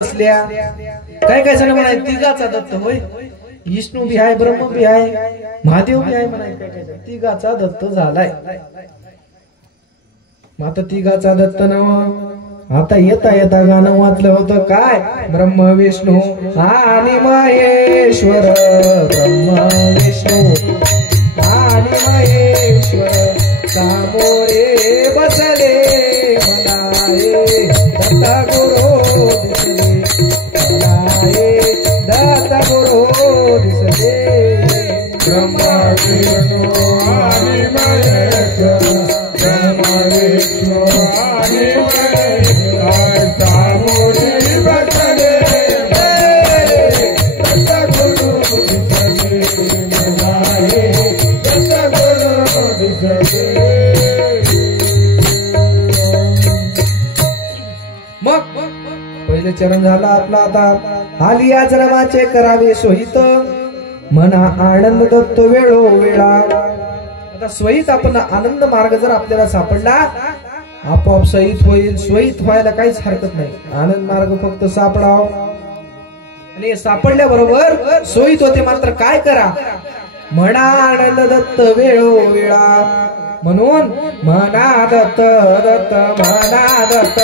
असल्या काय काय जण म्हणाय तिघाचा दत्त होय, विष्णू बी आहे, ब्रह्म बी आहे, महादेव बी आहे म्हणाय, काय काय तिघाचा दत्त झालाय. आता तिघाचा दत्त नाव आता येता येता गाणं वाचलं होतं काय, ब्रह्म विष्णू आणि महेश्वर, ब्रह्म विष्णू आणि महेश्वर सामोरे बसले म्हणाये दत्ता गुरु दिसले, म्हणाये दत्ता गुरु दिसले. ब्रह्मा विष्णू आणि महेश्वर, ब्रह्मा विष्णू आणि महेश्वर सामोरे बसले दत्ता गुरु दिसले, म्हणाये दत्ता गुरु दिसले. मग पहिले चरण झाला आपला. आता आली आश्रमाचे करावे सोहित, मना आनंद दत्त वेळो वेळा. आता स्वहित आपण आनंद मार्ग जर आपल्याला सापडला आपोआप सहित होईल. स्वहित व्हायला काहीच हरकत नाही, आनंद मार्ग फक्त सापडाव आणि सापडल्याबरोबर सोयीत होते. मात्र काय करा, म्हणा आनंद दत्त वेळो वेळा. म्हणून म्हणा दत्त दत्त, म्हणा दत्त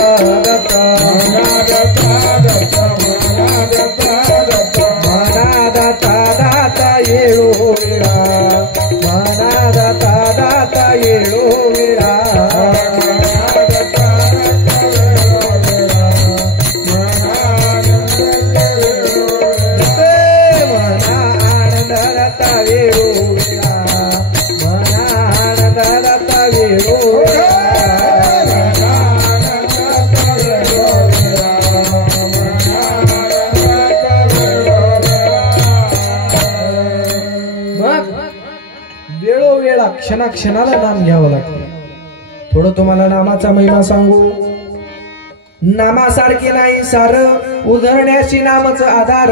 दत्त, म्हणा दत्ता दत्ता, म्हणा दत्ता दत्ता, म्हणा दत्ता दाता येळो वेळा, म्हणा दत्ता दाता येळो वेळा. वेळोवेळा क्षणाक्षणाला नाम घ्यावं लागतं. थोडं तुम्हाला नामाचा महिमा सांगू. नामासारखे नाही सार, उधळण्याची नामच आधार.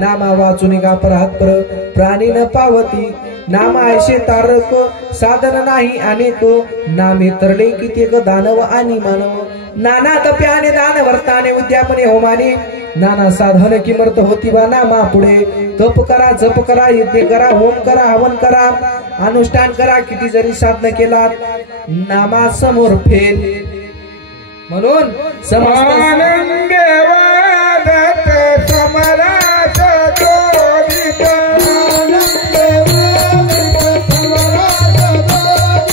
नामा वाचून गापरात पर, प्राणी न पावती. नाम ऐशे तारक, साधन नाही अनेक. नामे तरले कित्येक दानव आणि मानव. नाना तप्याने दान वर्ताने उद्यापने होमाने. नाना साधन किमर्थ होती बा नामा पुढे. तप करा, जप करा, यज्ञ करा, होम करा, हवन करा, अनुष्ठान करा. किती जरी साधन केला नामा समोर फेल. म्हणून आनंद वादत समरात तोडित, आनंद वादत समरात तोडित,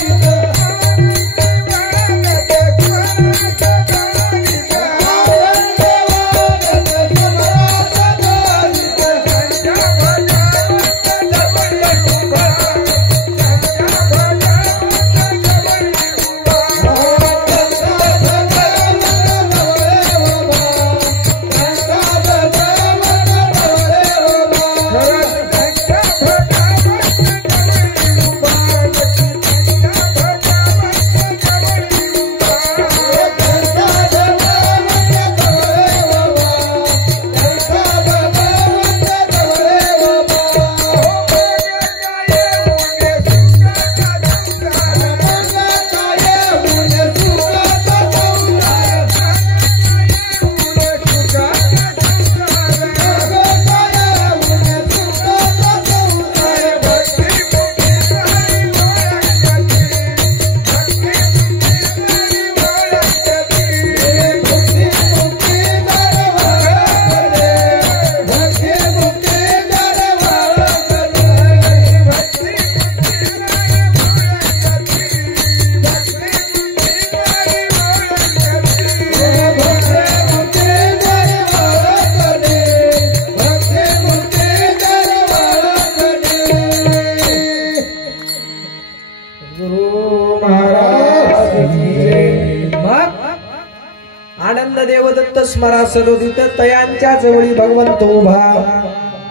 आनंद देवदत्त स्मरा सदोदित. तयांच्या जवळी भगवंत उभा.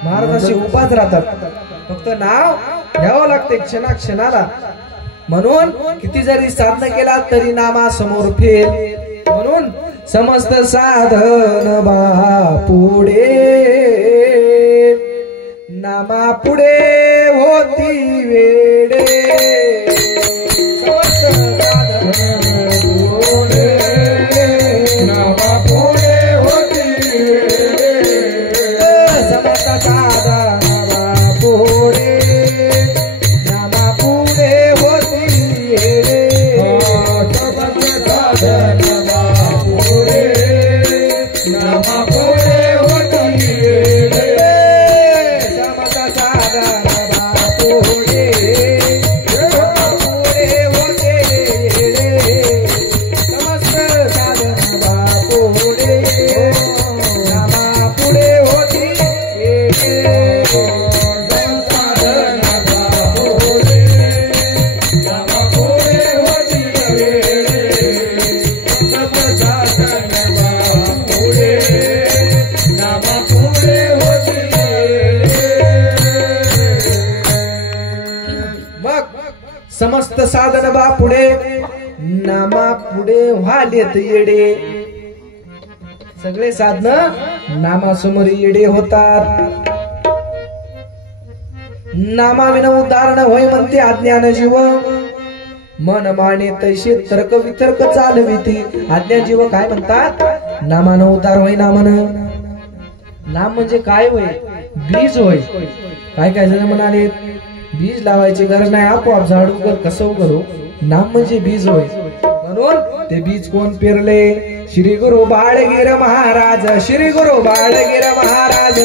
महाराजाशी उभाच राहतात, फक्त नाव घ्यावं लागते क्षणाक्षणाला. म्हणून किती जरी साधन केला तरी नामा समोर फेल. म्हणून समस्त साधन बा पुढे, नामा पुढे होती वेडे. समस्त साधन पुढे, नामा पुढे होती साधना पुढे नामा पुढे होती येडे समस्त साधना पुढे नामा पुढे होती येडे समस्त साधना पुढे पुढे होते येडे समस्त साधना पुढे नामा पुढे होती येडे समस्त साधन बा पुढे नामा पुढे व्हालेत येडे सगळे साधन नामासमोर येडे होतात नामाविना उदाहरण होय म्हणते अज्ञान जीव मन माने तैसे तर्क वितर्क चालविती अज्ञान जीव काय म्हणतात नामान उदार होय नामन नाम म्हणजे काय होय बीज होय काय काय जण म्हणाले बीज लावायची गरज नाही आपोआप झाड उगल कसं उगल नाम म्हणजे बीज होय म्हणून ते बीज कोण पेरले श्री गुरु बाळगीर महाराज श्री गुरु बाळगीर महाराज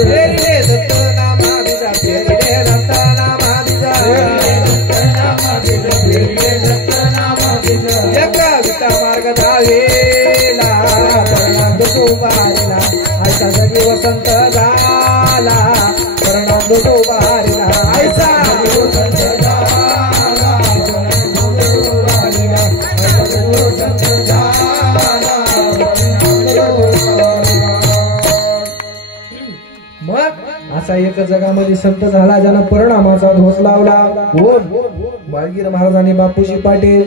पेरले दत्त नामा बीजा पेरले दत्त नामा बीजा एक विटा मार्ग धावेला परिणाम तो बारीला ऐसा जगी वसंत झाला परिणाम तो बारीला ऐसा जगी वसंत झाला मग असा एक जगामध्ये संत झाला ज्यानं परिणामाचा ध्वस लावला कोण बाळगीर महाराजांनी बापूजी पाटील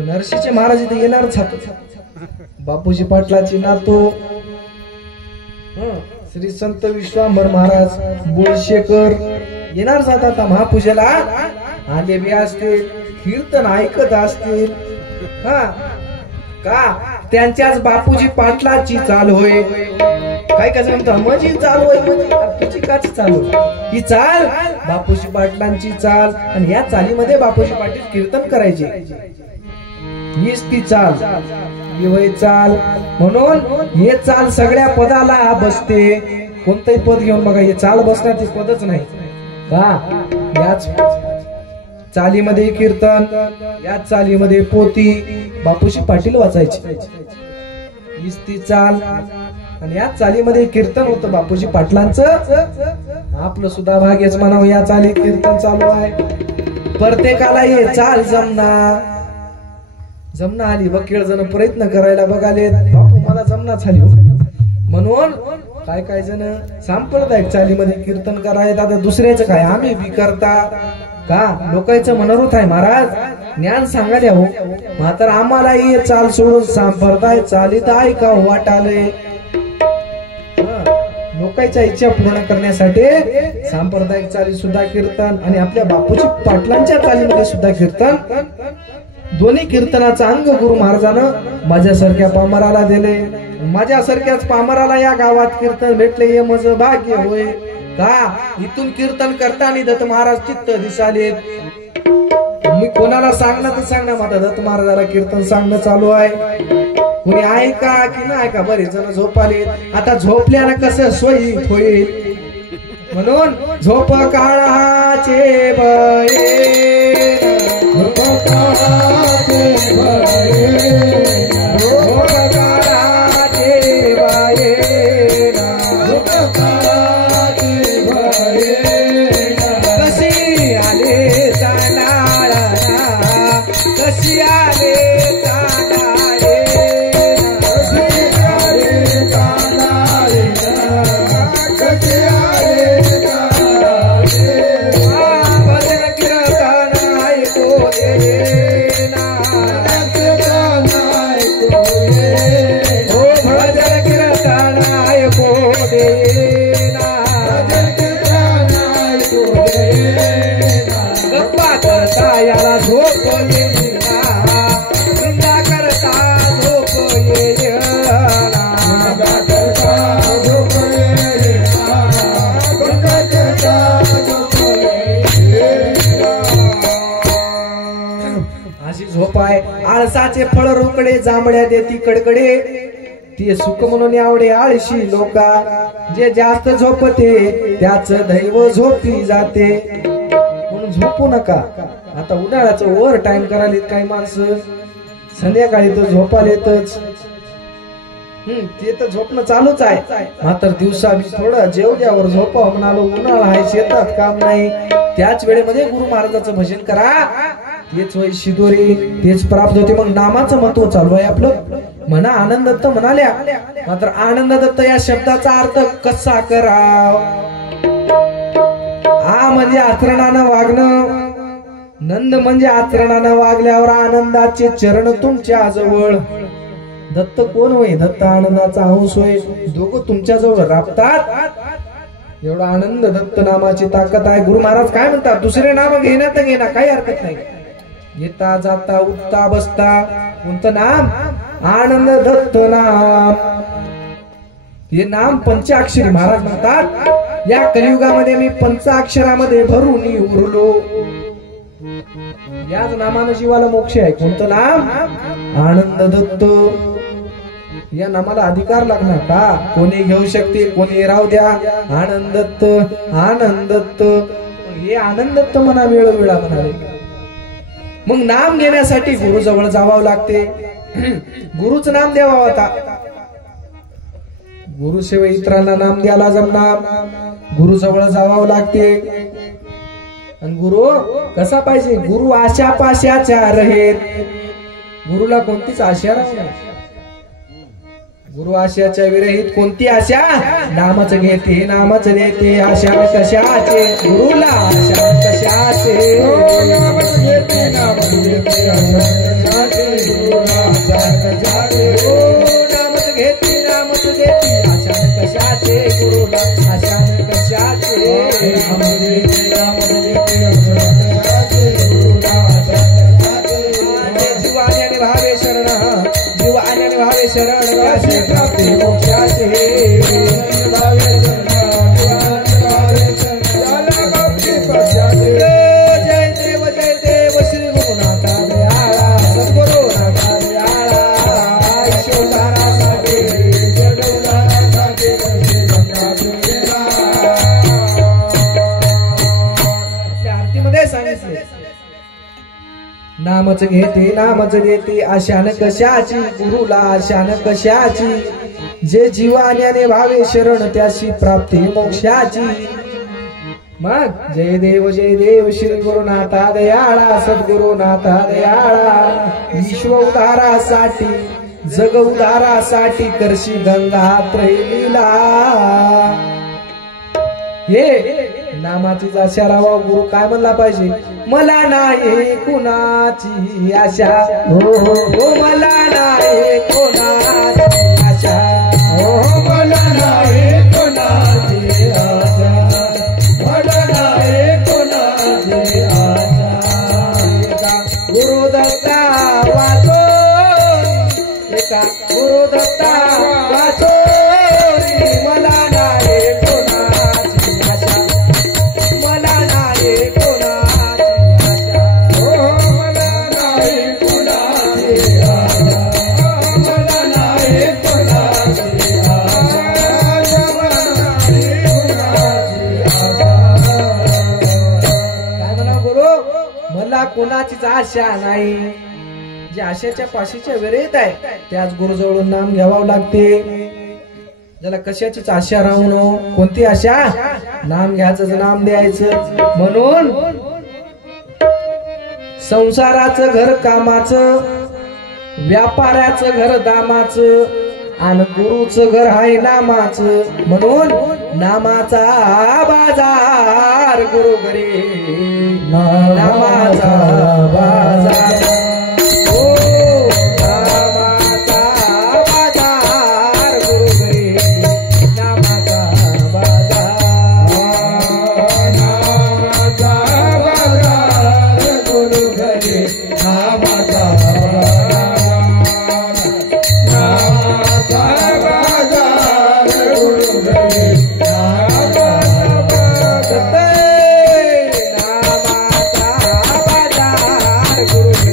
नरसीचे महाराज इथे येणारच बापूजी पाटलाची नातो श्री संत विश्वांबर महाराज बोळशेकर येणार जातात महापूजेला आले बी असतील कीर्तन ऐकत असतील का त्यांच्याच बापूजी पाटलाची चाल होय काय कसं म्हणतो माझी चाल होय म्हणजे तुझी काची चाल होय ही चाल बापूजी पाटलांची चाल आणि या चालीमध्ये बापूजी पाटील कीर्तन करायचे हीच ती चाल ही चाल म्हणून हे चाल सगळ्या पदाला बसते कोणतंही पद घेऊन बघा हे चाल बसणार ती पदच नाही का याच चालीमध्ये कीर्तन याच चालीमध्ये पोती बापूजी पाटील वाचायचे हीच ती चाल आणि याच चालीमध्ये कीर्तन होतं बापूजी पाटलांचं आपलं सुद्धा भाग्यच म्हणावं या चालीत कीर्तन चालू आहे प्रत्येकाला हे चाल जमना आली वकील जण प्रयत्न करायला बघाले बापू मला जमना झाली म्हणून काय काय जण सांप्रदायिक चालीमध्ये कीर्तन करायत आता दुसऱ्याचं काय आम्ही बी करता का लोकांचं मनोरथ आहे महाराज ज्ञान सांगायला हो मात्र आम्हालाही चाल सोडून सांप्रदाय चालीत ऐका वाटाले लोकांच्या इच्छा पूर्ण करण्यासाठी सांप्रदायिक चाली सुद्धा कीर्तन आणि आपल्या बापूजी पाटलांच्या चालीमध्ये सुद्धा कीर्तन दोन्ही कीर्तनाचा अंग गुरु महाराजानं माझ्यासारख्या पामराला दिले माझ्यासारख्याच पामराला या गावात कीर्तन भेटले हे माझं भाग्य होय का इथून कीर्तन करताना दत्त महाराज चित्त दिसाले मी कोणाला सांगणार तर सांगणार माझा दत्त महाराजाला कीर्तन सांगणं चालू आहे कोणी आहे का की नाही का बरेच जण झोपाले आता झोपल्यानं कसं सोयी होईल म्हणून झोप काळाचे बये झोप काळाचे बये झोप काळाचे बये झोप काळाचे बये कशी आले चालाळा कशी आले चालाळे भजन कीर्तन ऐको फळ रोकडे जांभळ्या देती कडकडे ते सुख म्हणून आवडे आळशी लोका जे जास्त झोपते त्याच दैव झोपी जाते म्हणून झोपू नका. आता उन्हाळ्याचं ओव्हर टाइम करायला काही माणसं संध्याकाळी तर झोपालेतच ते तर झोपणं चालूच आहे. मात्र दिवसा मी थोडं जेवल्यावर झोपावं म्हणालो. उन्हाळा आहे शेतात काम नाही त्याच वेळेमध्ये गुरु महाराजाचं भजन करा तेच होय शिदोरी तेच प्राप्त होते. मग नामाचं महत्व चालू आहे आपलं. म्हणा आनंद दत्त म्हणाल्या. मात्र आनंद दत्त या शब्दाचा अर्थ कसा कराव. आ म्हणजे आचरणानं वागणं. नंद म्हणजे आचरणानं वागल्यावर आनंदाचे चरण तुमच्या जवळ. दत्त कोण होय. दत्त आनंदाचा अंश होय. दोघं तुमच्या जवळ राबतात. एवढा आनंद दत्त नामाची ताकद आहे. गुरु महाराज काय म्हणतात दुसरे नाम घेण्यात घेणं काही हरकत नाही. येता जाता उठता बसता कोणतं नाम. आनंद दत्त नाम. हे नाम पंचाक्षरी. महाराज म्हणतात या कलियुगामध्ये मी पंचाक्षरामध्ये भरून उरलो. याच नामानं जीवाला मोक्ष आहे. कोणतं नाम. आनंद दत्त. या नामाला अधिकार लागणार का. कोणी घेऊ शकते कोणी राहू द्या. आनंद दत्त आनंद दत्त. हे आनंद दत्त म्हणा वेळोवेळा म्हणाले. मग नाम घेण्यासाठी गुरु जवळ जावं लागते. गुरुच नाम द्यावा होता. गुरुशिवाय इतरांना नाम द्यायला जमणार. गुरु जवळ जावं लागते. आणि गुरु कसा पाहिजे. गुरु आशा पाशाच्या रहेत. गुरुला कोणतीच आशा नाही. गुरु आशाच्या विरहित कोणती आशा. नामच घेते नामच देते आशा कशाचे. गुरुला आशा कशाचे. नामच घेते नामच देते आशा कशाचे. गुरुला आशा कशाचे. नामच घेते नामच देते आशा कशाचे. गुरुला आशा कशाचे. नामच घेते नामच देते आशा कशाचे. गुरुला आशा कशाचे. जीव आल्याने भावे शरण. जीव आल्याने भावे शरण. व्यासे प्राप्ती मोक्षाचे. भावे शरण भावे शरण झाला बाप्ती पक्षाचे. जय देव श्री गुरुनाथा दयाळा. सद्गुरु नाथा दयाळा. ईश्वरासाठी जगदारासाठी करते गंगा तुझेला. आपल्या आरतीमध्ये सांगितले नामच घेते नामच देते आशान कशाची. गुरुला आशान कशाची. जे जीवान्याने भावे शरण त्याशी प्राप्ती मोक्षाची. मग जय देव श्री गुरुनाथा दयाळा. सद्गुरुनाथा दयाळा. विश्व उद्धारासाठी जग उद्धारासाठी करशी गंगा त्रैलीला. हे नामाची आशा राहावा. गुरु काय म्हणला पाहिजे. मला नाही कुणाची आशा. हो मला नाही कुणाची आशा. हो मला नाही कोणाची आशा. मला नाही कोणाची आशा. गुरु दत्ता वाचो. एका गुरु दत्ता वाचो. मला नाही कोणाची आशा. मला नाही कोणाची आशा. हो मला नाही कोणाची आशा. मला नाही कोणाची आशा. मला नाही कोणाची आशा. काय म्हणा गुरु. मला कोणाचीच आशा नाही. जे आशाच्या पाशीच्या विरहित आहे त्याच गुरुजवळून नाम घ्यावं लागते. ज्याला कशाचीच आशा राहून. कोणती आशा. नाम घ्यायचं नाम द्यायचं. म्हणून संसाराचं घर कामाचं. व्यापाऱ्याचं घर दामाचं. आणि गुरुचं घर आहे नामाचं. म्हणून नामाचा बाजार गुरु घरी. नामाचा बाजार. गुरु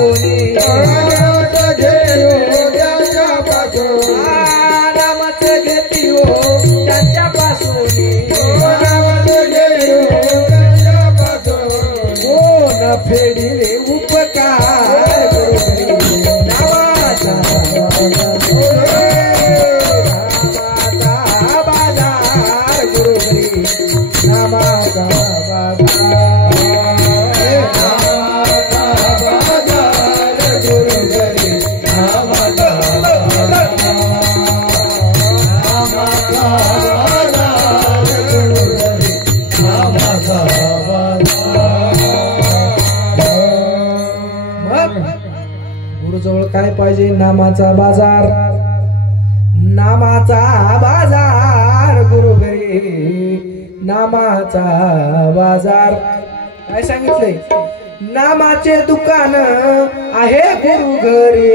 पासून नामच घेती हो त्यांच्यापासून कोण फेडिले उपकार नामाचा बाजार गुरुहरी नामाचा गुरुजवळ काय पाहिजे नामाचा बाजार नामाचा बाजार गुरु घरी नामाचा बाजार काय सांगितलंय नामाचे दुकान आहे गुरु घरी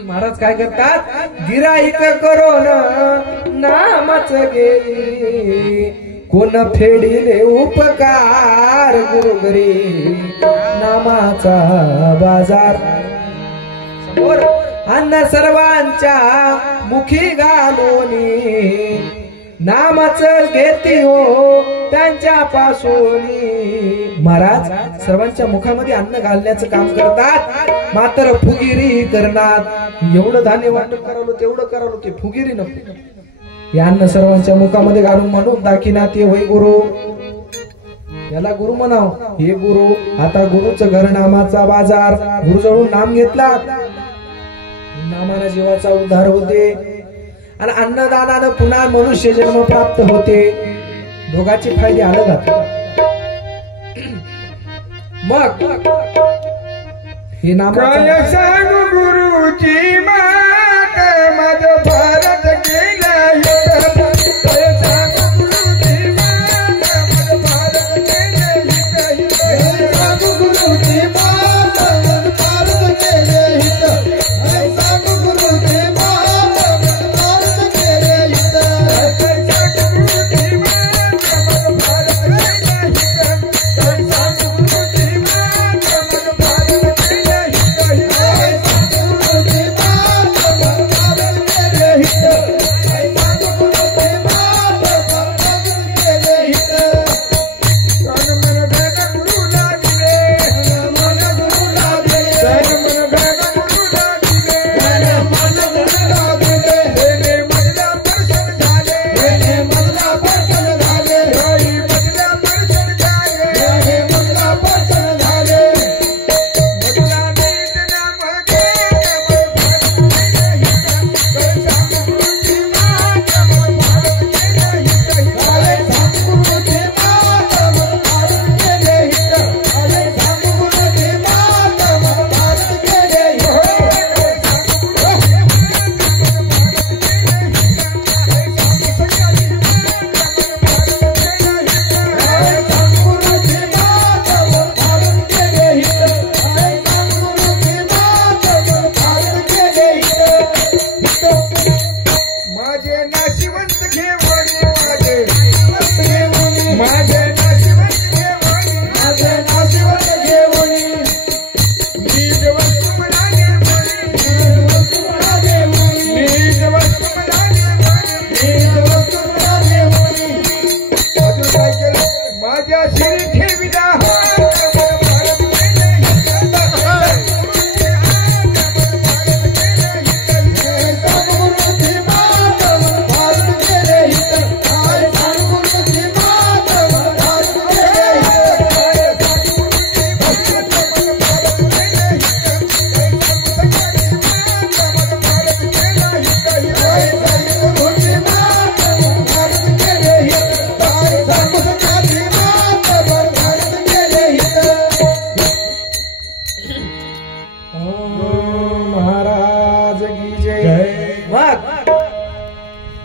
महाराज काय करतात गिराईक करून नामाच गेली कोण फेडिले उपकार गुरु घरी नामाचा बाजार समोर अन्न सर्वांच्या मुखी घालूनी नामच घेती हो त्यांच्यापासून महाराज सर्वांच्या मुखामध्ये अन्न घालण्याचं काम करतात मात्र फुगिरी करणार एवढं धान्य वाटप करावं तेवढं करावं ते फुगिरी नको हे अन्न सर्वांच्या मुखामध्ये घालून म्हणून दाखिना ते होय गुरु याला गुरु म्हणाव हे गुरु आता गुरुचं घर नामाचा बाजार गुरुजवळून नाम घेतला नामाने जीवाचा उद्धार होते आणि अन्नदानानं पुन्हा मनुष्य जन्म प्राप्त होते दोघांचे फायदे अलग मग हे नामाचा गुरुची मात मद भारत गेला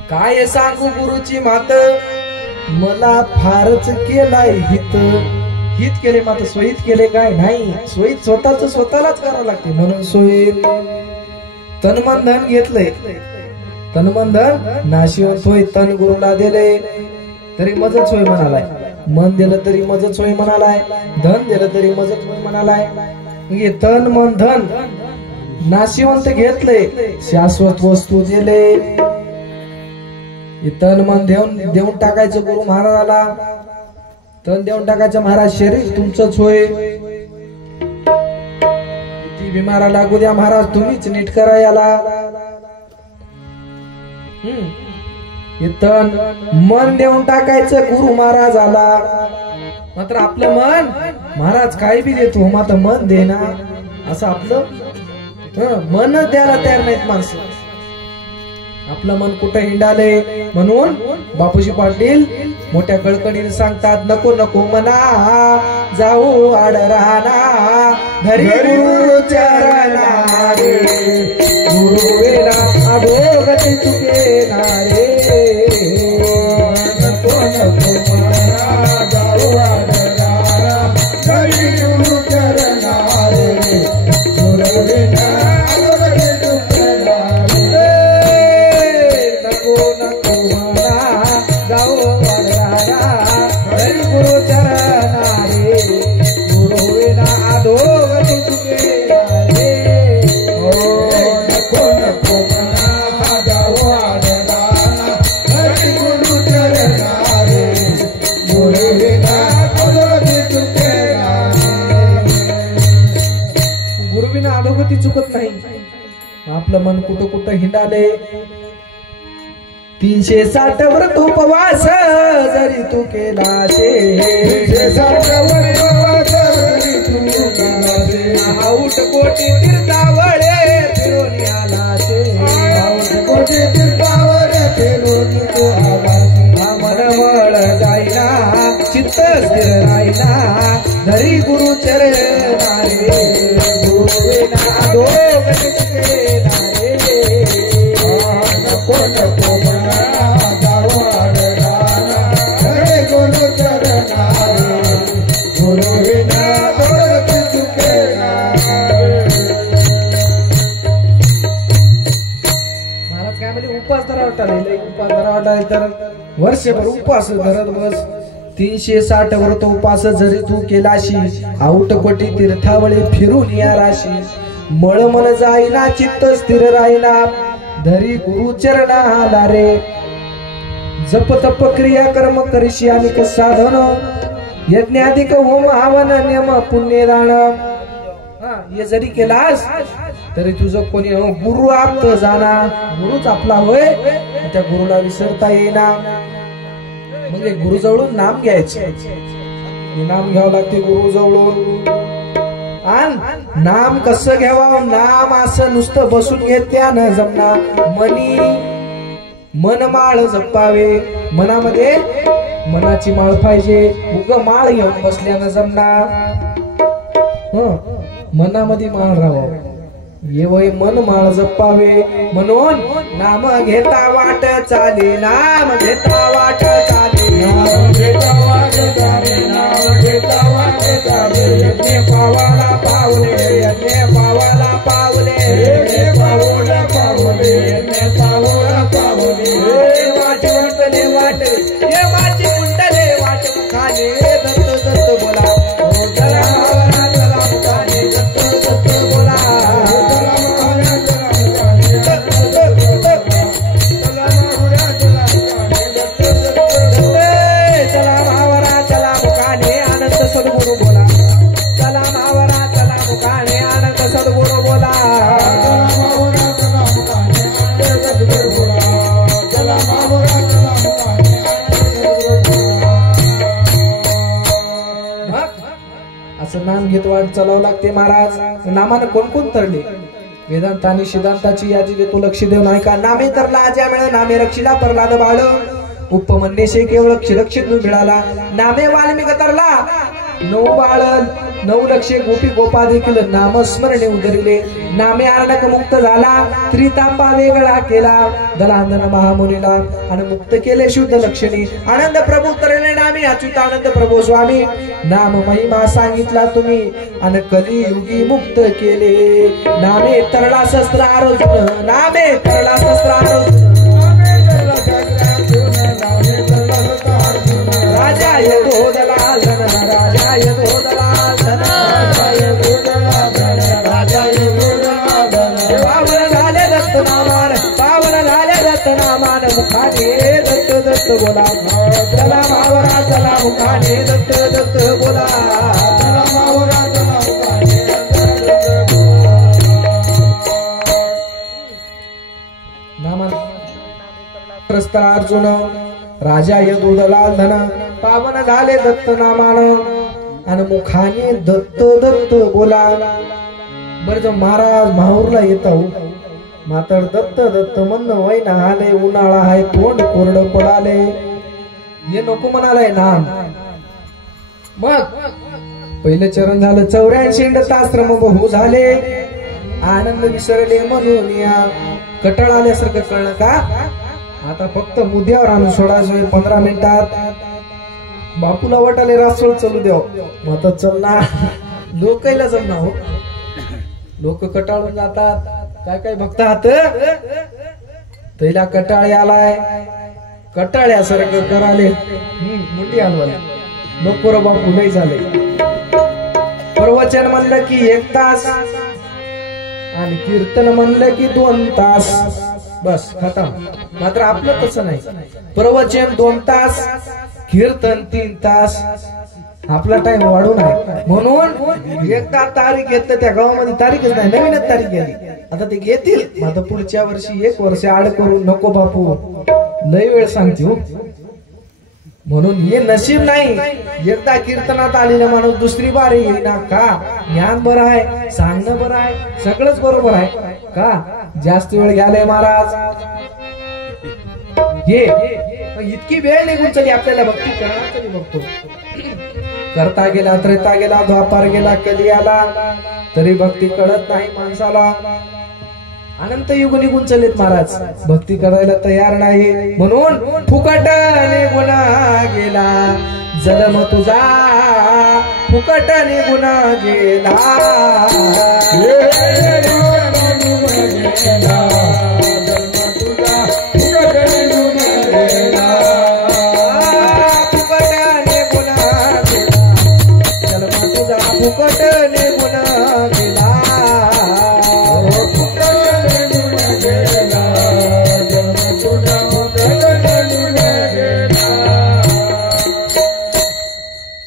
काय सांगू गुरुची मात मला फारच केलाय हित हित केले मात्र स्वहित केले काय नाही स्वहित स्वतःलाच करावं लागते म्हणून स्वहित तनमन धन घेतलंय तनमन धन नाशिवंत होय तन गुरुला दिले तरी मजच होय म्हणालाय मन दिलं तरी मजच होय म्हणालाय धन दिलं तरी मजच होय म्हणालाय म्हणजे तन मन धन नाशिवंत घेतले, शाश्वत वस्तू दिले. तन मन देऊन टाकायचं गुरु महाराजाला. तन देऊन टाकायचं महाराज, शरीर तुमचंच होय. ती बिमारा लागू द्या महाराज, तुम्हीच नीट करा याला. तन मन देऊन टाकायचं गुरु महाराजाला. मात्र आपलं मन महाराज काही बी देतो, मात्र मन देना असं आपलं मन द्यायला तयार नाहीत माणसं. आपलं मन कुठं हिंडाले म्हणून बापूजी पाटील मोठ्या कळकळीने सांगतात, नको नको मना जाऊ आड राहना, धरी गुरु चरणा रे, गुरु वेला अधोगती चुके नारे. नको नको मना जाऊ आड राहना, धरी गुरु चरणा रे, गुरु वेला अधोगती चुके नारे. नको नको मना जाऊ आड राहना, धरी गुरु चरणा रे, गुरु वेला अधोगती चुके नारे. नको नको मना जाऊ आड राहना, धरी गुरु चरणा रे, गुरु वेला अधोगती चुके नारे. गुरुविना अधोगती चुकत नाही. आपलं मन कुठं कुठं हिंडाले. 360 व्रत उपवास जरी तू केलाशे, 360 व्रत उपवास जरी तू केलाशे, आऊट कोटी तीर्थावळे फिरून आलाशे, आऊट कोटी तीर्थावळे फिरून तू आलाशे. मन वळ जाईना, चित्त स्थिर राहिना, धरी गुरु चरणा रे, गुरुविना अधोगती चुके नारे. नको नको मना जाऊ आड राहना, धरी गुरु चरणा रे, गुरु विना अधोगती चुके नारे. महाराज काय म्हणजे उपास धरा वाटाले, उपास धरा वाटाले तर वर्षभर उपास धरत बस. 360 व्रत उपास जरी तू केलाशी, आऊट कोटी तीर्थावळी फिरून या राशी, मळमळ जाईना, चित्त स्थिर राहिना, धरी गुरु चरणा आला रे. जप तप क्रिया कर्म करिशी अनेक साधन, यज्ञाधिक होम हवन नियम पुण्यदान. हे जरी केलास तरी तुझं कोणी गुरु आप्त जाना, गुरुच आपला होय, त्या गुरुला विसरता येईना. म्हणजे गुरु जवळून नाम घ्यायचे, नाम घ्यावं लागते गुरु जवळून. आणि नाम कसं घ्यावं, नाम असं नुसतं बसून घेत त्यानं जमना. मन माळ जपावे, मनामध्ये मनाची माळ पाहिजे, उग माळ घेऊन बसल्यानं जमना. मनामध्ये माळ राहावं, ये वय मन माळ जपावे, म्हणून नाम घेता वाट चाले, नाम घेता वाट चाले, नाम घेता वाट चाले, नाम घेता वाट चाले. यज्ञ पावाला पावले, यज्ञ पावाला पावले, यज्ञ पावला पावले, यज्ञ पावला पावले. वाट कुंडले वाट, ये माझी कुंडले वाट मुखाने, दत्त दत्त बोला, चला भावना चला मुखाने, दत्त दत्त बोला. चला भावरा चला मुखाने, आनंद सद्गुरु बोला. चला भावरा चला मुखाने, आनंद सद्गुरु बोला. असं नाम घेत वाट चालावं लागते महाराज. नामानं कोण कोण तरले, वेदांत आणि सिद्धांताची यादी देतो, लक्ष देऊ नाही का. नामे तरला आज्या मिळ, नामे रक्षिला प्रल्हाद बाळ, उपमन्येशे केवळ क्षरक्षित मिळाला. नामे वाल्मिक तरला 9 बाळ 9 लक्षे गोपी गोपा देखील नामस्मरणे उदरले. नामे आर्णक मुक्त झाला, त्रितांबा वेगळा केला, दलांदन महामुनीला आणि मुक्त केले शुद्ध लक्षणी. आनंद प्रभू तरले नामे अच्युत आनंद प्रभू स्वामी, नाम महिमा सांगितला तुम्ही आणि कलियुगी मुक्त केले. नामे तरला शस्त्र आरोजून, नामे तरला शस्त्र आरोजून, राजा यदोदला धन, राजा यदोदला धन, राजा यदोदला धन. चला मावरा चला मुखाने दत्त दत्त बोला चला मावरा चला मुखाने दत्त दत्त नामा प्रस्ता अर्जुन राजा यदुदलाल धन पावन झाले दत्त नामान आणि मुखाने दत्त दत्त बोला. बर जो महाराज माहूरला येत मात्र दत्त दत्त म्हणणं वैना आले उन्हाळा हाय तोंड कोरड पडाले हे नको म्हणालाय नाम. मग पहिलं चरण झालं 84 ताश्रम बहु झाले आनंद विसरले म्हणून या कटाळ आल्यासारखं कळलं का. आता फक्त मुद्द्यावर आणून सोडायचोय 15 मिनिटात. बापूला वाटाले रासोळ चालू द्याव मग आता चलना लोकायला जमना हो. लोक कटाळून जातात काय काय भक्त हात तैला कटाळे आलाय कटाळ्यासारखं कराले मुंडी हलवाले नको रे बापू लय झाले. प्रवचन म्हणलं की 1 तास आणि कीर्तन म्हणलं की 2 तास बस खतम. मात्र आपलं तसं नाही. प्रवचन 2 तास कीर्तन 3 तास आपला टाइम वाढून आहे. म्हणून एकदा तारीख येत त्या गावामध्ये तारीखच नाही नवीनच तारीख गेली. आता ते घेतील आता पुढच्या वर्षी 1 वर्ष आड करू नको बापू लय वेळ सांगते हो. म्हणून हे नशीब नाही. एकदा कीर्तनात आलेला माणूस दुसरी बार येईना का. ज्ञान बरं आहे सांगणं बरं आहे सगळंच बरोबर आहे का. जास्त वेळ गेलाय महाराज हे इतकी वेळ निघून चली आपल्याला भक्ती करणार तरी बघतो. करता गेला त्रेता गेला द्वापार गेला कली आला तरी भक्ती कळत नाही माणसाला. अनंत युग निघून चलेत महाराज भक्ती करायला तयार नाही. म्हणून फुकट निघून गेला जन्म तुझा फुकट निघून गेला. फुकट निघून गेला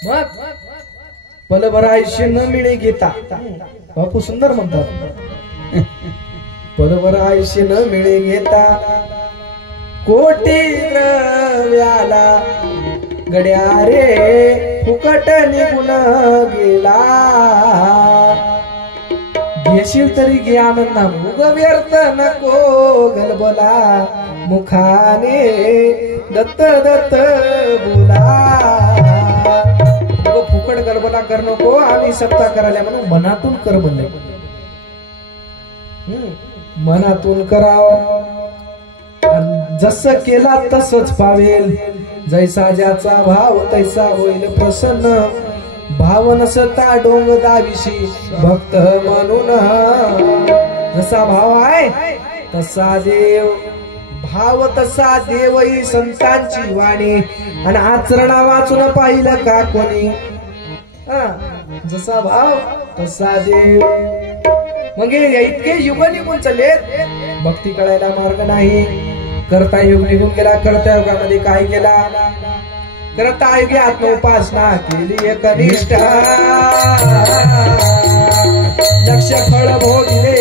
मग पलभर आयुष्य न मिळे घेता बापू सुंदर म्हणतात. पलभर आयुष्य न मिळे घेता कोटी द्रव्याला गड्या रे फुकट निघून गेला. घेशील तरी घे आनंदा मुग व्यर्थ नको गलबला मुखाने दत्त दत्त बोला. फुकट गलबला कर नको आम्ही सत्ता करायला म्हणून मनातून कर म्हणले. मनातून कराव जसं केला तसंच पावेल. जैसा ज्याचा भाव तैसा होईल प्रसन्न. भाव नसता डोंग दाविशी भक्त म्हणून. जसा भाव आहे तसा देव भाव तसा देवही संतांची वाणी आणि आचरणा वाचून पाहिलं का कोणी. जसा भाव तसा देव. मग इतके युग निघून चलेत भक्ती कळायला मार्ग नाही. करता युग निघून गेला. करता युगामध्ये काय केला. करता युगी आत्मोपासना केली एकनिष्ठा. लक्ष फळ भोगले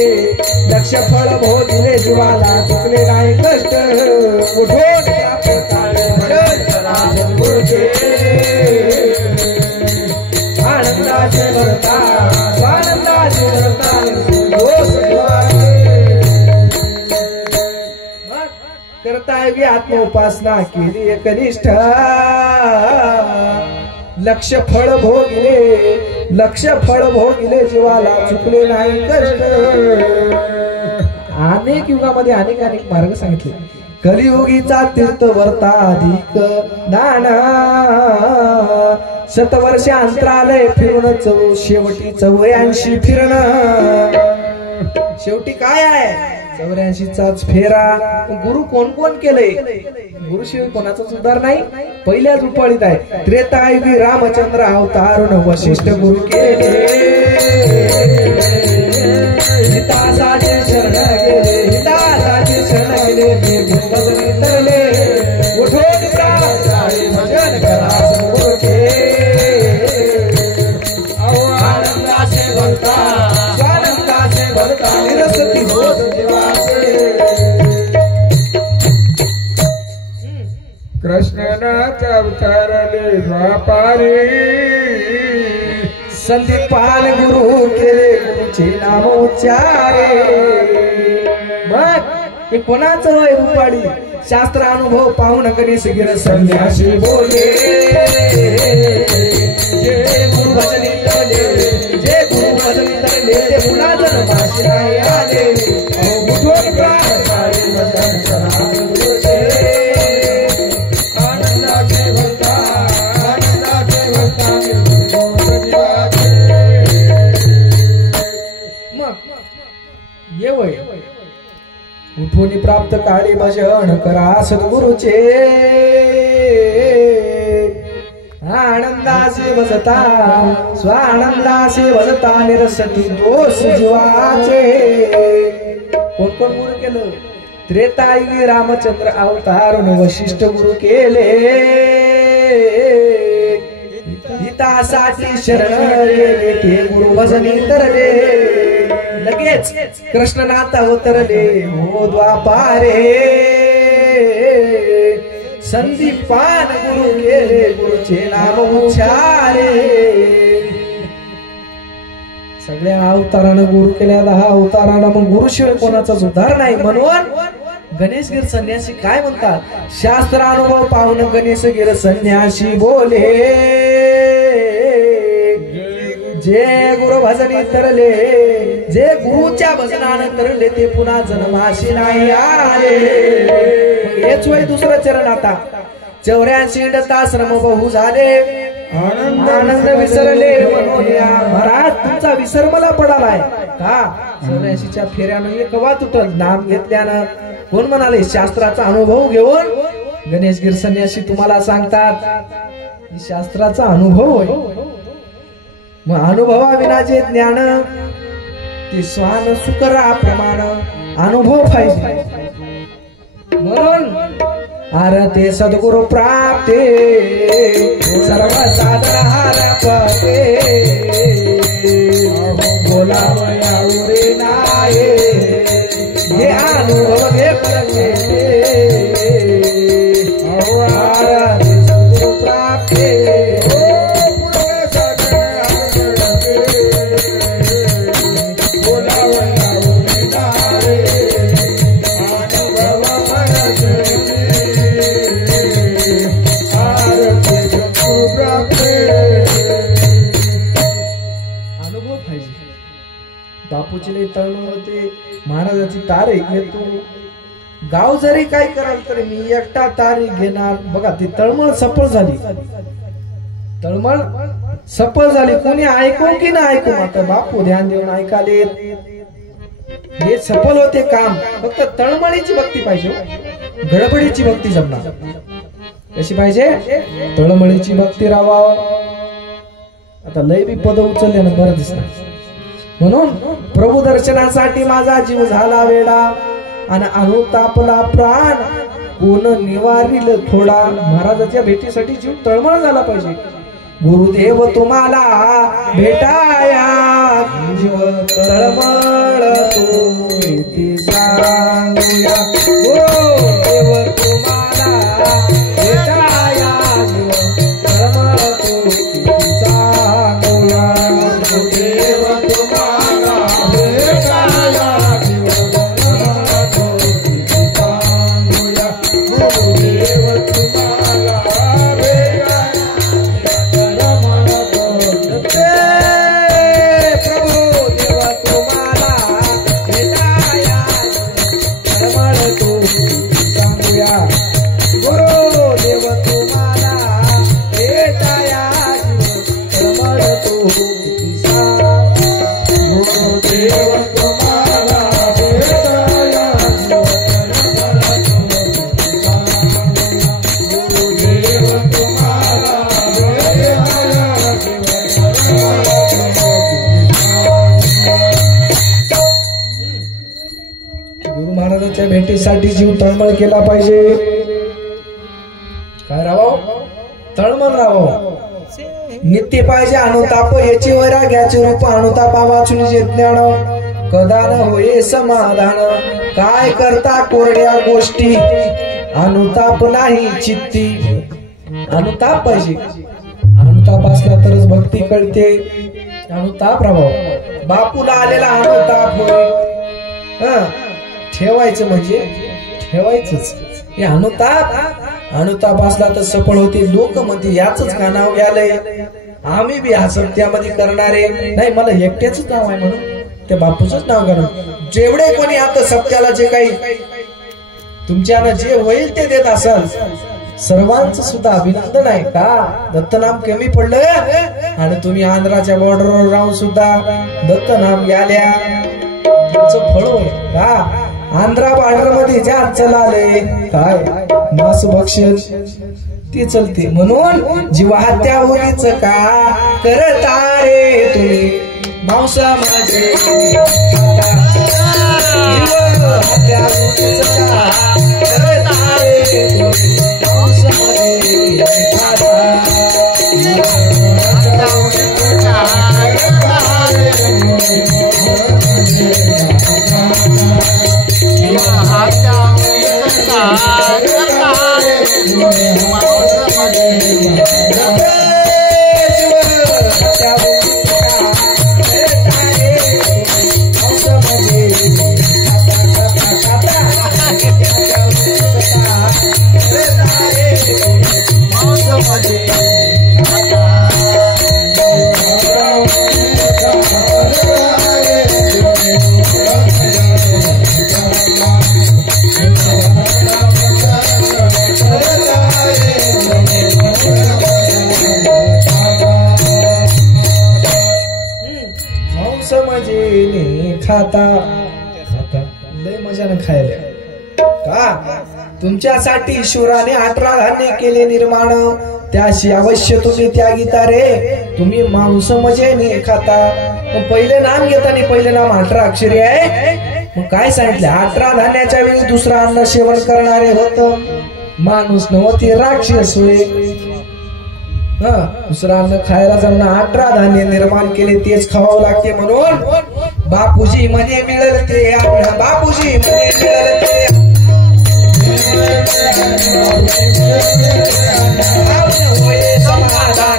लक्ष फळ भोगले जीवाला चुकले नाही कष्ट. उठून आनंदाचे भरता आनंदाचे भरता करता युगी आत्मोपासना केली एकनिष्ठ. लक्ष फळ भोगले जीवाला चुकले नाही कष्ट. अनेक युगामध्ये अनेक मार्ग सांगितले. कलियुगीचा तीर्थ वर्ता अधिक दाना. शतवर्ष अंतरालय फिरून शेवटी 84 फिरणं. शेवटी काय आहे 84चाच फेरा. गुरु कोण कोण केलंय. गुरुशिवाय कोणाचाच उद्धार नाही. पहिल्याच रुपाळीत आहे. त्रेतायुगी रामचंद्र अवतारून वशिष्ठ गुरु केले. हितासाठी शरण गेले हितासाठी शरण गेले. उठून अवतारले द्वापारी संदीपान गुरु केले गुरुचे नाम उच्चारे मग हे कोणाचं वय रुपाडी शास्त्र अनुभव पाहून गणेश गिर संन्यासी बोले जे गुरु भजनी तले जे गुरु भजनी तले ते पुन्हा जन्माशी नाही आले मुठोर प्राण भजन करा आनंदाचे भक्ता मग ये वय उठून प्राप्त काळी भजन करा सद्गुरुचे आनंदासे भजता स्वानंदासे भजता निरसती दोष जीवाचे कोण कोण गुरु केलं त्रेतायुगी रामचंद्र अवतारून वशिष्ठ गुरु केले हितासाठी शरण गेले ते गुरु भजनी तरले लगेच कृष्णनाथ अवतरले हो द्वापारे संदीपान गुरु केले गुरुचे नाम उच्चारे सगळ्या अवतारानं गुरु केल्या 10 अवतारानं मग गुरुशिवाय कोणाचाच उद्धार नाही म्हणून गणेशगिर संन्यासी काय म्हणतात शास्त्र अनुभव पाहून गणेशगिर संन्यासी बोले जे गुरु भजनी तरले जे गुरुच्या भजनानं तरले ते पुन्हा जन्माशी नाही आले हेच वय दुसरं चरण आता 84 ताश्रम बहु झाले आनंद विसरले म्हणून महाराज तुमचा विसर मला पडालाय का 84च्या फेऱ्यानं हे कवा तुटल नाम घेतल्यानं कोण म्हणाले शास्त्राचा अनुभव घेऊन गणेशगिर संन्यासी तुम्हाला सांगतात शास्त्राचा अनुभव होय मग अनुभवा विना जे ज्ञान ते स्वान सुकरा प्रमाण अनुभव पाहिजे म्हणून आरते सद्गुरु प्राप्ते सर्व साधन पते बोलावया उरे नाये हे अनुभव घे परमे आरते सद्गुरु प्राप्ते बापूची तळमळ होते महाराजाची तारीख घेतो गाव जरी काय कराल तरी मी एकटा तारीख घेणार बघा ती तळमळ सफळ झाली तळमळ सफळ झाली कोणी ऐकू की ना ऐकू आता बापू ध्यान देऊन ऐकाले हे सफल होते काम फक्त तळमळीची भक्ती पाहिजे गडबडीची भक्ती जमणार कशी पाहिजे तळमळीची भक्ती राहावा आता लय बी पद उचलले ना बरं दिसणार म्हणून प्रभू दर्शनासाठी माझा जीव झाला वेडा आणि अनुतापला प्राण कोण निवारील थोडा महाराजाच्या भेटीसाठी जीव तळमळ झाला पाहिजे गुरुदेव तुम्हाला भेटाया जीव तळमळ तो इति सांगूया गुरुदेव तुम्हाला भेटाया जीव तळमळ तो इति सांगूया गुरुदेव तुम्हाला भेटाया जीव तळमळ तो इति सांगूया गुरुदेव तुम्हाला भेटीसाठी जीव तळमळ केला पाहिजे काय राहावं तळमळ राहावं नित्य पाहिजे अनुताप याची वैराग्याचे रूप अनुतापा वाचून जे ज्ञान कदा न होये समाधान काय करता कोरड्या गोष्टी अनुताप नाही चित्ती अनुताप पाहिजे. अनुताप असला तरच भक्ती कळते. अनुताप राहावं. बापूला आलेला अनुताप होय. ठेवायचं म्हणजे ठेवायचंच. हे अनुताप असला तर सफळ होते. लोक म्हणते याच का नाव घ्यालंय. आम्ही बी असं त्यामध्ये करणारे नाही. मला एकट्याच नाव आहे म्हणून त्या बापूच नाव करा. जेवढे कोणी आता सत्याला जे काही तुमच्यानं जे होईल ते देत असाल सर्वांचं सुद्धा अभिनंदन आहे. का दत्तनाम कमी पडलं आणि तुम्ही आंध्राच्या बॉर्डरवर राहून सुद्धा दत्तनाम घ्याल्या. तुमचं फळ होय. का आंध्रा बॉर्डर मध्ये ज्या चलाले काय मांस भक्षण ते चलते. म्हणून जीवा हत्या होईच का करता रे तुम्ही मांस माझे. हत्या होईच का करता रे तुम्ही मांस माझे खाता. खाता लय मजानं खायला. का तुमच्यासाठी ईश्वराने 18 धान्य केले निर्माण. त्याशी अवश्य तुम्ही त्यागिता रे. तुम्ही मांस मजेने खाता. पण पहिले नाम घेताना पहिले नाम 18 अक्षरी आहे. मग काय सांगितलं 18 धान्याच्या वेळी दुसरं अन्न सेवन करणारे होत माणूस नव्हते राक्षस होय. दुसरं अन्न खायला जमणं 18 धान्य निर्माण केले तेच खावावं लागते. म्हणून बापूजी मध्ये मिळेल ते अन्न. बापूजी मध्ये मिळेल ते समाधान.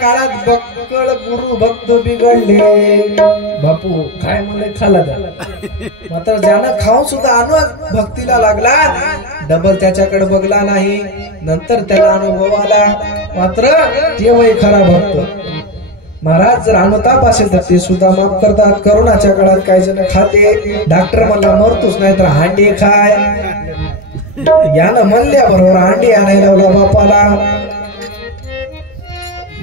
काळात बक्कळ गुरु भक्त बिघडले. बापू काय म्हणले खाला जा. मात्र ज्यानं खाऊन सुद्धा अनुभव भक्तीला लागला डबल त्याच्याकडे बघला नाही. नंतर त्याला अनुभव आला. मात्र ते वय खरा भक्त. महाराज जर अनुताप असेल तर ते सुद्धा माफ करतात. करोनाच्या काळात काही जण खाते. डॉक्टर म्हणला मरतोच नाही तर अंडे खाय. यानं म्हणल्या बरोबर अंडे आणायला लावला बापाला.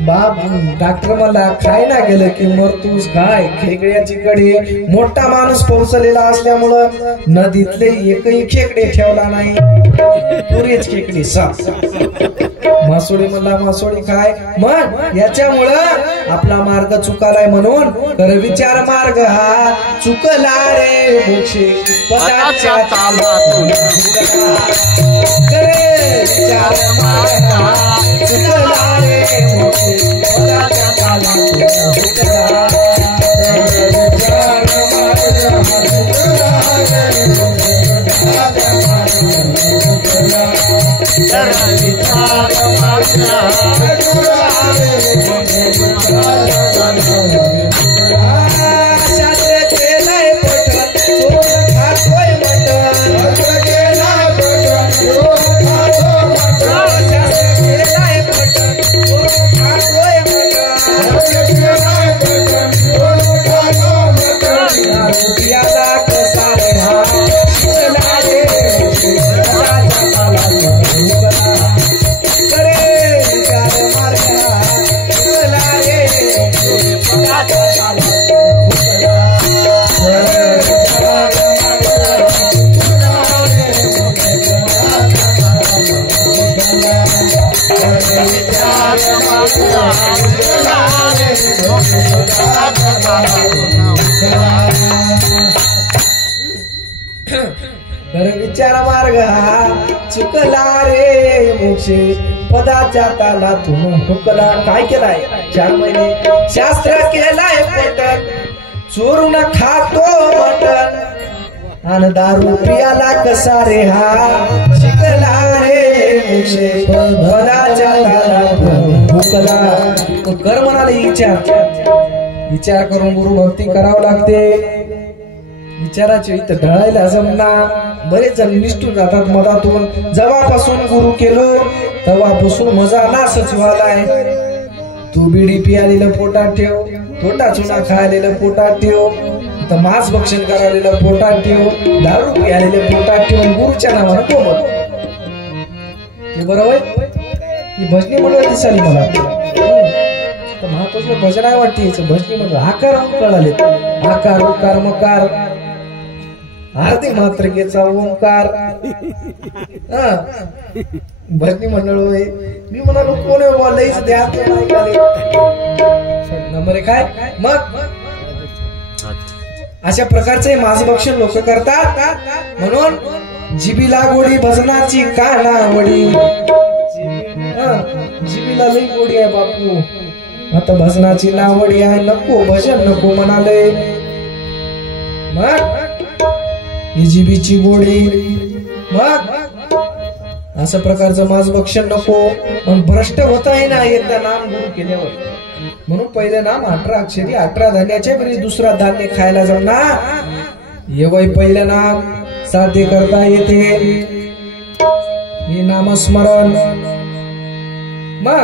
बाप डॉक्टर मला खायला गेलं की मरतूस काय. खेकड्याची कडी. मोठा माणूस पोहोचलेला असल्यामुळं नदीतले एकही खेकडे ठेवला नाही. पुरेच खेकडी साप. मासोळी म्हणला मासोळी काय. मग याच्यामुळं आपला मार्ग चुकालाय. म्हणून कर विचार मार्ग हा चुकला रे मोक्षे पदाच्या तालातून. करे विचार मार्ग हा चुकला रे मोक्षे पदाच्या तालातून. तर विचार मार्ग हा चुकला रे मोक्षे पदाच्या ताला तुम हुकला. काय केलाय 4 महिने शास्त्र केलाय पटन चोरून खातो मटन आणि दारू पियाला कसा रे हा शिकला रे मोक्षे पदाच्या ताला तुम हुकला. कर म्हणाले विचार करून गुरु भक्ती करावं लागते. विचाराचे इथं ढळायला जमना. बरेच जण निष्ठून जातात मधातून. जेव्हापासून गुरु केलो तेव्हापासून मजा नासच व्हायलाय. तू बिडी पियालेलं पोटात ठेव, तोटा चुना खायलेलं पोटात ठेव, तर मांस भक्षण करायलेलं पोटात ठेव, दारू पियालेलं पोटात ठेव, गुरुच्या नावानं कोमत ते बरोबर. ही भजनी म्हणून दिसाली मला महत्वाचं भजन आहे वाटते. भजनी म्हणून आकार कळाले. आकार उकार मकार आरती मात्रकेचा ओंकार. भजनी मंडळ होय. मी म्हणालो कोण लईच द्या नंबर एक काय मग अशा प्रकारचे मांसभक्षण लोक करतात. म्हणून जिबीला गोडी भजनाची कानावडी. जिबीला लई गोडी आहे बापू. आता भजनाची नावडी आहे. नको भजन नको म्हणाले. मग ही जिबीची गोडी. मग असं प्रकारचं मांसभक्षण नको. पण भ्रष्ट होता आहे ना एकदा नाम गुरु केल्यावर. म्हणून पहिले नाम 18 अक्षरी 18 धान्याच्या वेळी दुसरा धान्य खायला जमणार. ये वय पहिलं नाम साध्य करता येते. हे नामस्मरण. मग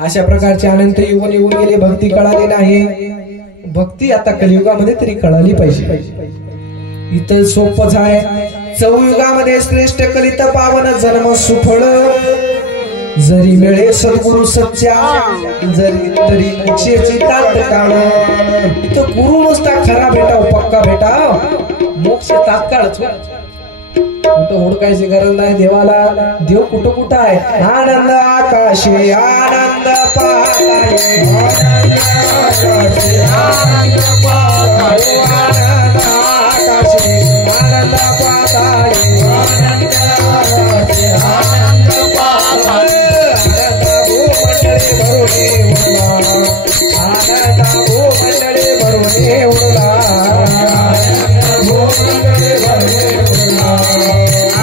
अशा प्रकारचे अनंत येऊन गेले. भक्ती कळाली नाही. भक्ती आता कलियुगामध्ये तरी कळाली पाहिजे. इथं सोपच आहे. चौयुगामध्ये श्रेष्ठ कलित पावन जन्म सुफळ. जरी मिळे सद्गुरु सच्चा जरी तरी मोक्षाची तात्काळ. इथं गुरु नुसता खरा भेटाव पक्का भेटाव मोक्ष तात्काळच. कुठं हुडकायची गरज नाही देवाला. देव कुठं कुठं आहे. आनंद आकाशे आनंद पाताळी. आनंद आकाशे आनंद पाताळी. आनंद आकाशे आनंद पाताळी. आनंद आकाशे आनंद पाताळी. आनंद भूमंडळी भरून उरला. आनंद भूमंडळी भरून उरला.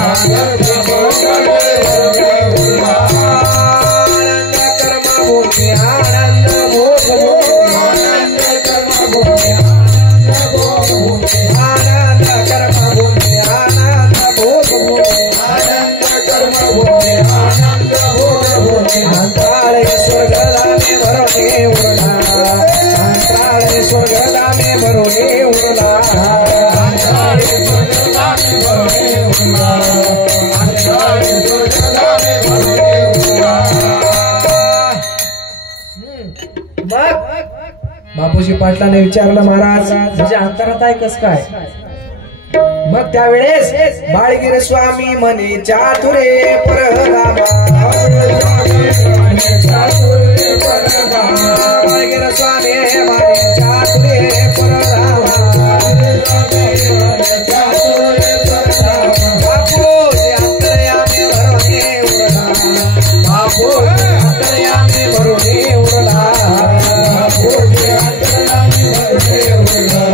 आनंद भूमंडळी भरून उरला. आनंद कर्मभूमी आनंद भोगभूमी. आनंद कर्मभूमी आनंद भोगभूमी. आनंद कर्मभूमी आनंद भोगभूमी. आनंद कर्मभूमी आनंद भोगभूमी. अंतराळे स्वर्गधामे भरणे उरला. अंतराळे स्वर्गधामे भरणे उरला. अंतराळे स्वर्गधामे भरणे उरला. अंतराळे स्वर्गधामे भरणे उरला. मग बापूजी पाटलाने विचारलं महाराज म्हणजे अंतरात आहे कस काय. मग त्यावेळेस बाळगिरे स्वामी म्हणे चातुरे परनामा. बाळगिरे स्वामी म्हणे चातुरे परनामा. बापूजी अंतर्यामी भरणे उरला. बापूजी अंतर्यामी भरणे उरला. बापूजी अंतर्यामी भरणे उरला.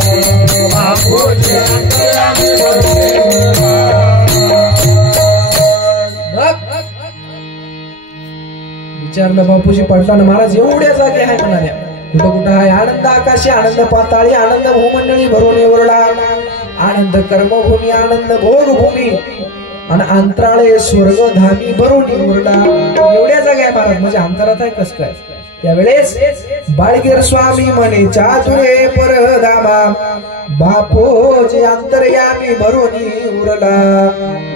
बापूजी अंतर्यामी भरणे उरला. विचारलं बापूजी पाटलानं महाराज एवढ्या जागे आहे म्हणाल्या. कुठं कुठं आहे. आनंद आकाशी आनंद पाताळी. आनंद भूमंडळी भरून उरला. आनंद कर्मभूमी आनंद भोगभूमी. आणि अंतराळे स्वर्गधामी भरून उरला. एवढ्या जागा आहे महाराज म्हणजे अंतरात आहे कस काय. त्यावेळेस बाळगीर स्वामी म्हणे चातुरे परधामा. बापोजी अंतर्यामी भरून उरला.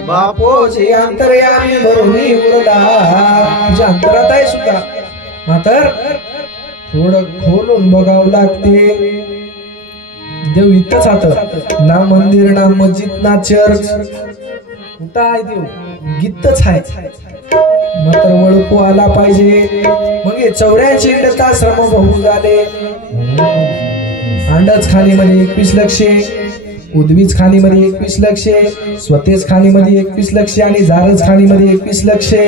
बापोजी अंतर्यामी भरून उरला. म्हणजे अंतरात आहे सुद्धा. मात्र थोडं खोलून बघावं लागते. देव इथंच हात. ना मंदिर ना मस्जिद ना चर्च. कुठं आहे देव. गीतच आहे. मात्र वळखू आला पाहिजे. मग 84 इडता श्रम बहु झाले. अंडच खाणीमध्ये 21 लक्षे, उद्वीज खाणीमध्ये 21 लक्षे, स्वतेज खाणीमध्ये 21 लक्षे आणि जारज खाणीमध्ये 21 लक्षे,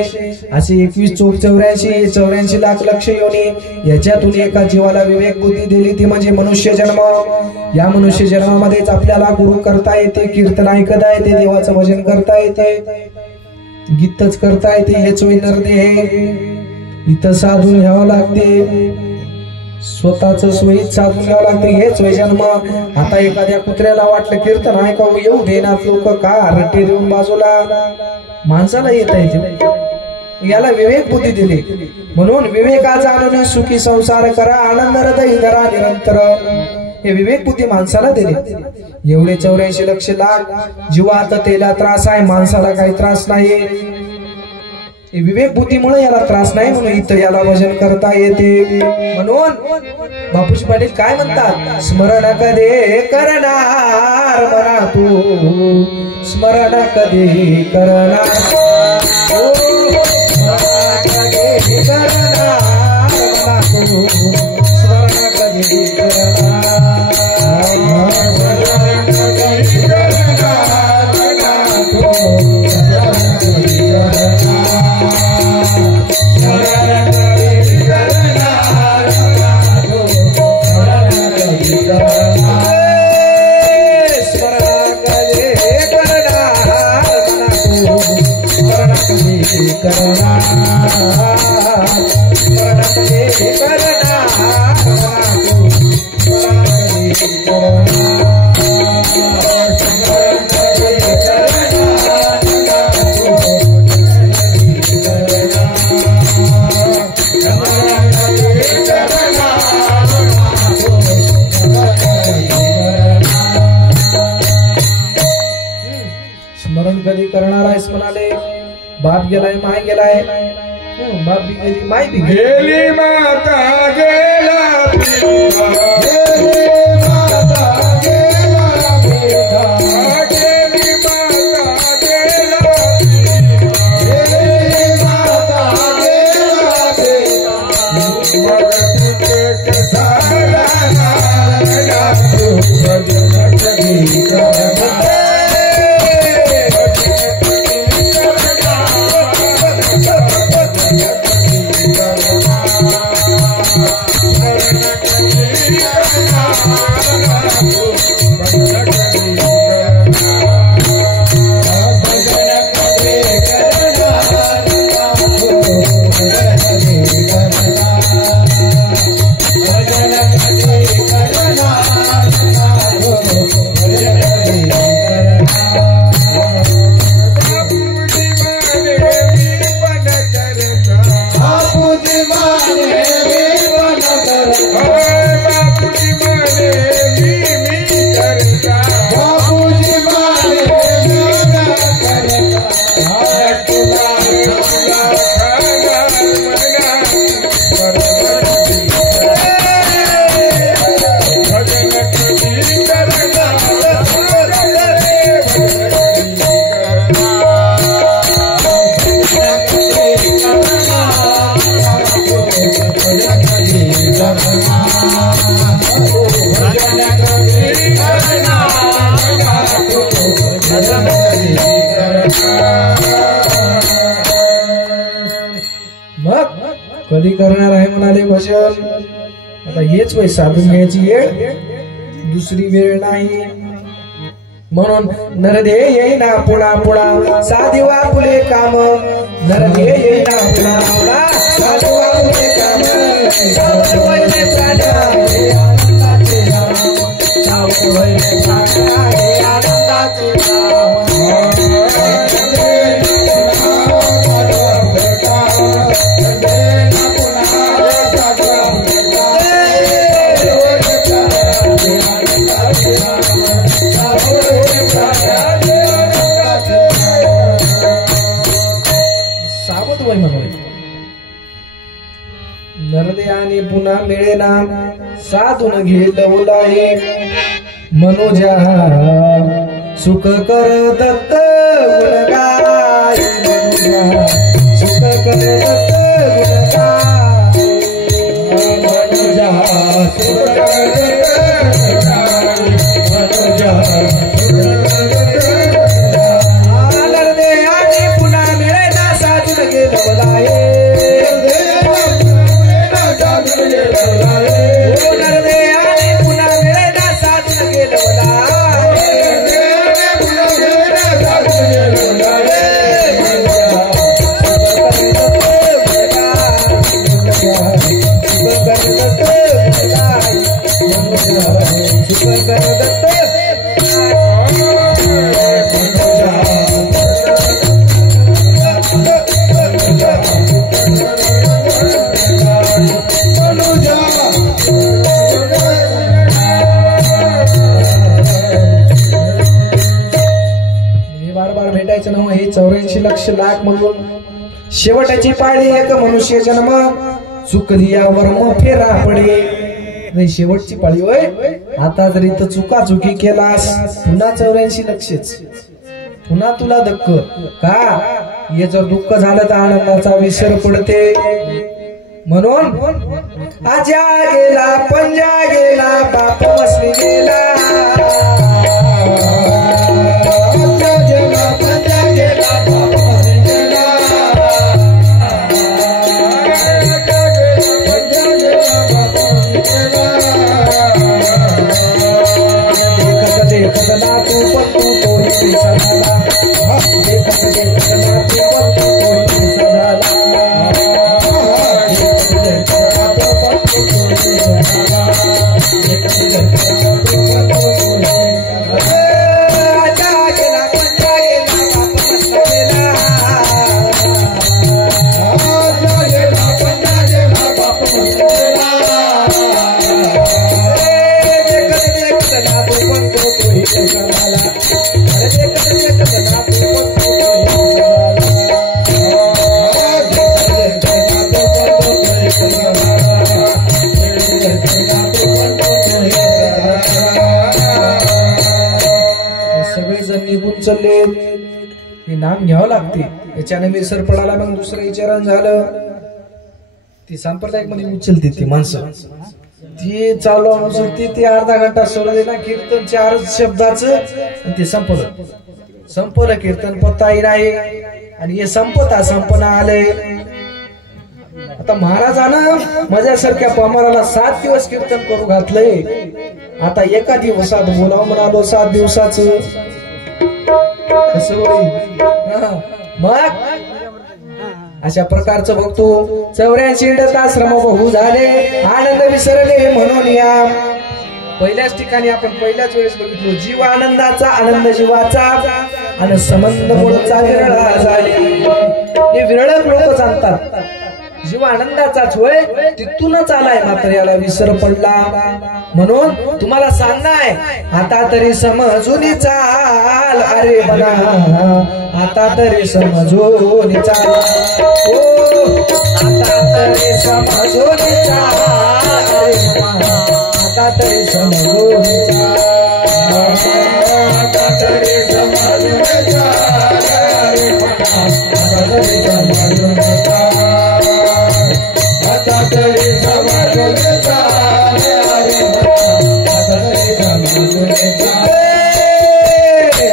असे 21 चोक 84 लाख लक्ष योनी. याच्यातून एका जीवाला विवेक बुद्धी दिली ती म्हणजे मनुष्य जन्म. या मनुष्य जन्मामध्येच आपल्याला गुरु करता येते, कीर्तन ऐकता येते, देवाचं भजन करता येते, गीतच करता येते. हेच नरदेह इथं साधून घ्यावं लागते, स्वतःच सोयीत साधून घ्यावं लागते. हेच जन्म. आता एखाद्या कुत्र्याला वाटलं कीर्तन ऐकावं, येऊ देणार लोक का रट्टे देऊन बाजूला. माणसाला येता येते, याला विवेक बुद्धी दिली. म्हणून विवेकाचा आणून सुखी संसार करा, आनंद हृदय धरा निरंतर. हे विवेक बुद्धी माणसाला दिली. एवढे 84 लक्ष लाख जीवात तेला त्रास आहे, माणसाला काही त्रास नाही. विवेक बुद्धीमुळे याला त्रास नाही, म्हणून इथं याला भजन करता येते. म्हणून बापूजी पाटील काय म्हणतात, स्मरण कधी करणार मना तू, स्मरण कधी करणार, कधी करणार मना तू, स्मरण कधी करणार, स्मरण कधी करणार आहेस म्हणाले. बाप गेलाय माय गेलाय, बाप बी गेली माय बी गेली, माता गेला पिता, गेली माता गेला पिता, गेली माता गेला पिता, गेली माता गेला पिता, मग तुझे कसा लागला तू भजन कधी करणार. मग कधी करणार आहे म्हणाले भजन. आता हेच वय साधून घ्यायची वेळ, दुसरी वेळ नाही. म्हणून नरदे येईना पुणा पुणा साधिवा फुले काम, नरदे येईना पुणा पुणा साधिवा फुले काम, सावध वैले प्राणा हे आनंदाचे नाम, सावध वैले प्राणा हे आनंदाचे नाम. सावध वय म्हणून नरदे आणि पुन्हा मिळेना, साधून घेलवलाय मनोजा सुख कर दत्त गुणगाय, मनोजा सुख भेटायचं ना हे 84 लक्ष लाख म्हणून शेवटाची पाळी एक मनुष्य जन्म चुक दियावर मग फेरा पडे नाही शेवटची पाळी होय आता जर इथं चुकी केलास पुन्हा 84 लक्षच पुन्हा तुला धक्क का हे जर दुःख झालं तर आनंदाचा विसर पडते म्हणून आजा गेला पंजा गेला बाप मसली गेला चलले हे नाम घ्यावं लागते याच्याने विसर पडाला मग दुसरं विचारण झालं ती सांप्रदायिक मध्ये उचलते ती माणसं ती चालू उचलते ती अर्धा घंटा सोडले ना कीर्तन 4 शब्दाचं ते संपलं कीर्तन पत्ताही नाही आणि हे संपना आलंय आता महाराजानं माझ्यासारख्या पामराला 7 दिवस कीर्तन करू घातलंय आता एका दिवसात बोलावं म्हणालो 7 दिवसाचं मग अशा प्रकारचं बघतो 84 तास श्रमबहू झाले आनंद विसरले म्हणून या पहिल्याच ठिकाणी आपण पहिल्याच वेळेस बघितलो जीव आनंदाचा आनंद जीवाचा आणि संबंध मुळचा विरळा झाले हे विरळक लोक जाणतात जीव आनंदाचाच होय तिथूनच आलाय मात्र याला विसर पडला म्हणून तुम्हाला सांगणार आता तरी समजून चाल अरे बना आता तरी समजून चाल ओ आता तरी समजून चाल अरे बना आता तरी समजून चाल आता तरी समजून चाल अरे बना आता तरी समजून चाल आता तरी समजून चाल अरे आता तरी समजून चाल आता तरी समजून चाल अरे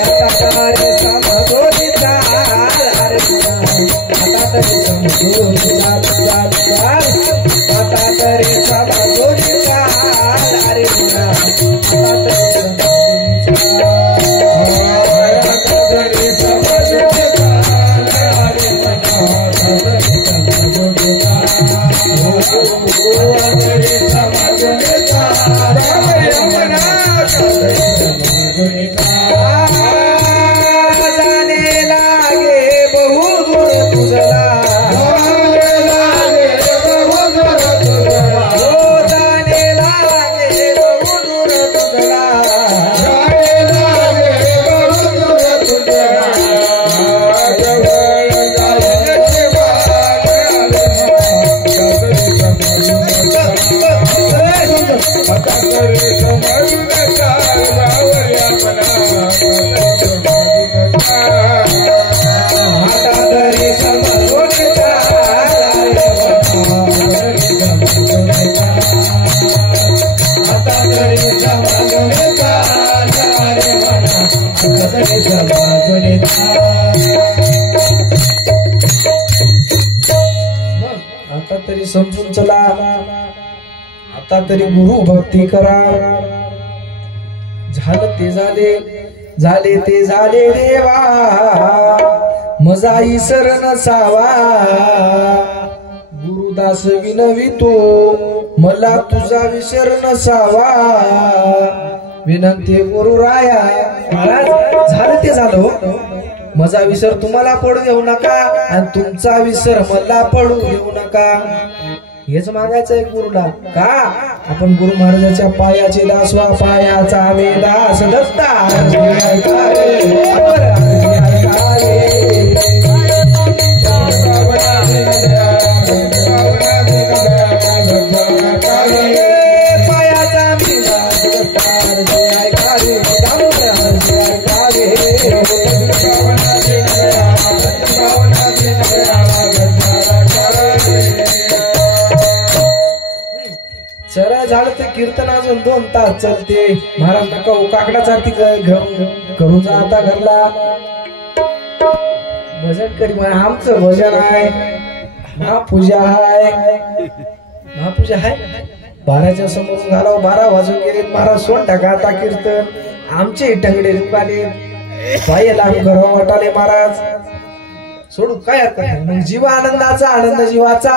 आता तरी समजून चाल आता तरी समजून चाल अरे तरी समजून चला, आता तरी गुरु भक्ती करा. झालं ते झाले, झाले ते झाले देवा, मजा इसर नसावा. गुरुदास विनवितो, मला तुझा विसर नसावा. विनंती गुरुराया. महाराज झालं ते झालं, मजा विसर तुम्हाला पडू देऊ नका आणि तुमचा विसर मला पडू देऊ नका. हेच मागायचं आहे गुरुला. का आपण गुरु महाराजाच्या पायाचे दास व्हा, पायाचा आम्ही दास दत्ता. सरळ झालं ते कीर्तन अजून 2 तास चालते. महाराज नका काकडाच आरती करून जा आता घरला. भजन करी, आमचं भजन आहे, महापूजा आहे. महापूजा आहे 12च्या समोर झाला. 12 वाजून गेले. महाराज सोड टाका आता कीर्तन. आमचे टंगडे रुपाले पायाला करावं वाटाले. महाराज सोडू काय हरकत नाही. मग जीवा आनंदाचा, आनंद जीवाचा.